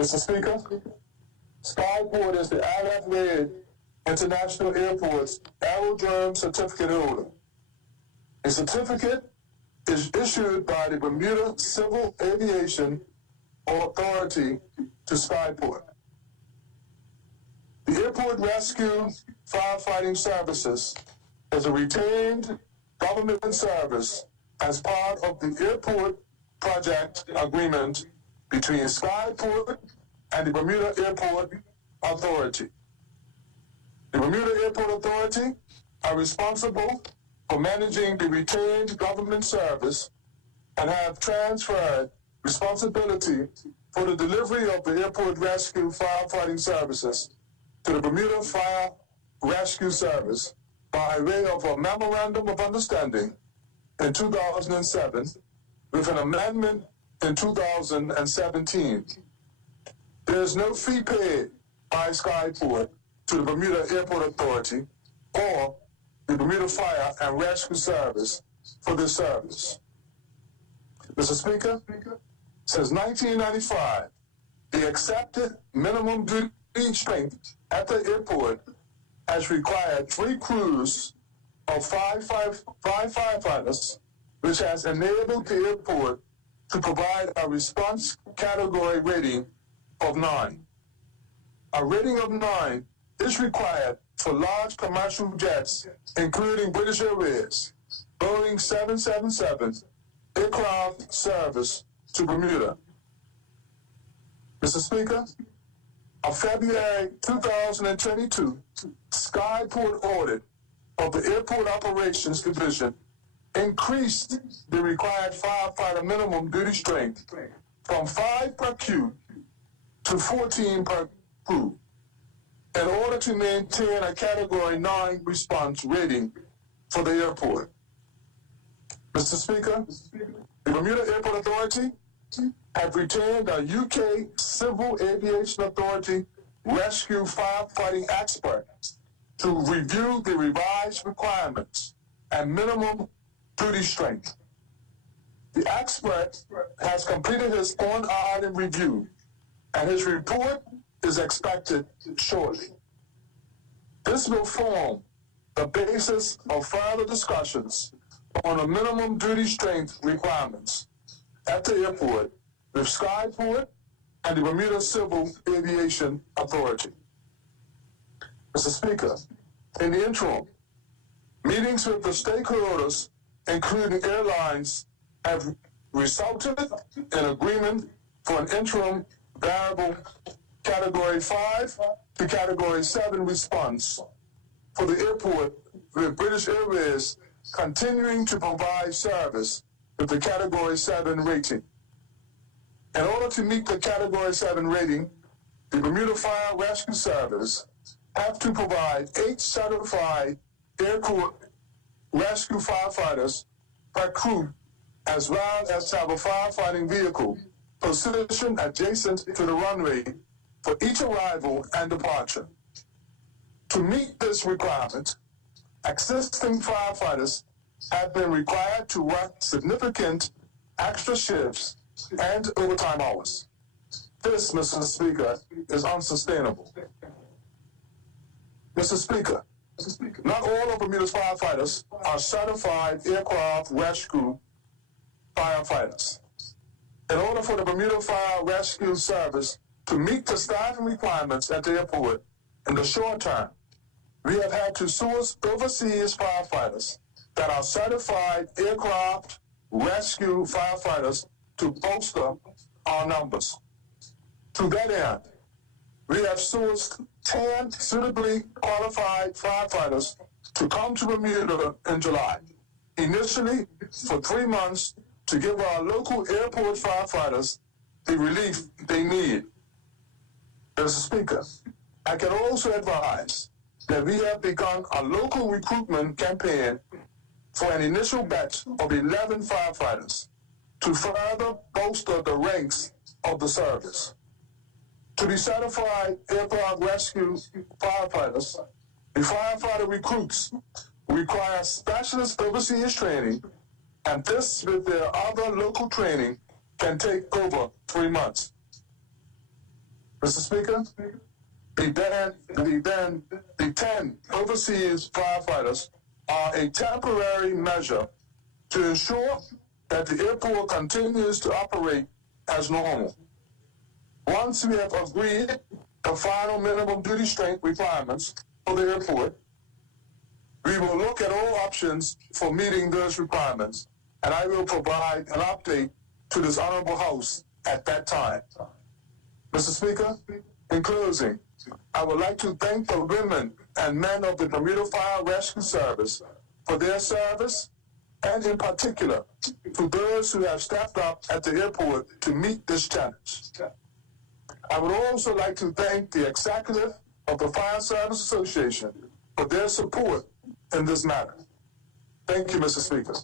Mr. Speaker, Skyport is the ILF-rated International Airport's aerodrome certificate holder. A certificate is issued by the Bermuda Civil Aviation Authority to Skyport. The Airport Rescue Firefighting Services is a retained government service as part of the Airport Project Agreement between Skyport and the Bermuda Airport Authority. The Bermuda Airport Authority are responsible for managing the retained government service and have transferred responsibility for the delivery of the Airport Rescue Firefighting Services to the Bermuda Fire Rescue Service by way of a Memorandum of Understanding in 2007 with an amendment in 2017. There is no fee paid by Skyport to the Bermuda Airport Authority or the Bermuda Fire and Rescue Service for this service. Mr. Speaker, since 1995, the accepted minimum duty strength at the airport has required 3 crews of 5 firefighters, which has enabled the airport to provide a response category rating of 9. A rating of 9 is required for large commercial jets, including British Airways, Boeing 777 aircraft service to Bermuda. Mr. Speaker, a February 2022 Skyport audit of the Airport Operations Division increased the required firefighter minimum duty strength from 5 per crew to 14 per crew in order to maintain a Category 9 response rating for the airport. Mr. Speaker, the Bermuda Airport Authority have retained a UK Civil Aviation Authority rescue firefighting expert to review the revised requirements and minimum duty strength. The expert has completed his on-island review, and his report is expected shortly. This will form the basis of further discussions on the minimum duty strength requirements at the airport with Skyport and the Bermuda Civil Aviation Authority. Mr. Speaker, in the interim, meetings with the stakeholders, including airlines, have resulted in agreement for an interim variable Category 5 to Category 7 response for the airport, with British Airways continuing to provide service with the Category 7 rating. In order to meet the Category 7 rating, the Bermuda Fire Rescue Service have to provide 8 certified airport rescue firefighters per crew, as well as have a firefighting vehicle positioned adjacent to the runway for each arrival and departure. To meet this requirement, existing firefighters have been required to work significant extra shifts and overtime hours. This, Mr. Speaker, is unsustainable. Mr. Speaker, not all of Bermuda's firefighters are certified aircraft rescue firefighters. In order for the Bermuda Fire Rescue Service to meet the staffing requirements at the airport in the short term, we have had to source overseas firefighters that are certified aircraft rescue firefighters to bolster our numbers. To that end, we have sourced 10 suitably qualified firefighters to come to Bermuda in July, initially for 3 months to give our local airport firefighters the relief they need. Mr. Speaker, I can also advise that we have begun a local recruitment campaign for an initial batch of 11 firefighters to further bolster the ranks of the service. To be certified aircraft rescue firefighters, the firefighter recruits require specialist overseas training, and this with their other local training can take over 3 months. Mr. Speaker, the 10 overseas firefighters are a temporary measure to ensure that the airport continues to operate as normal. Once we have agreed the final minimum duty strength requirements for the airport, we will look at all options for meeting those requirements, and I will provide an update to this honorable House at that time. Mr. Speaker, in closing, I would like to thank the women and men of the Bermuda Fire Rescue Service for their service, and in particular, to those who have stepped up at the airport to meet this challenge. I would also like to thank the executive of the Fire Service Association for their support in this matter. Thank you, Mr. Speaker.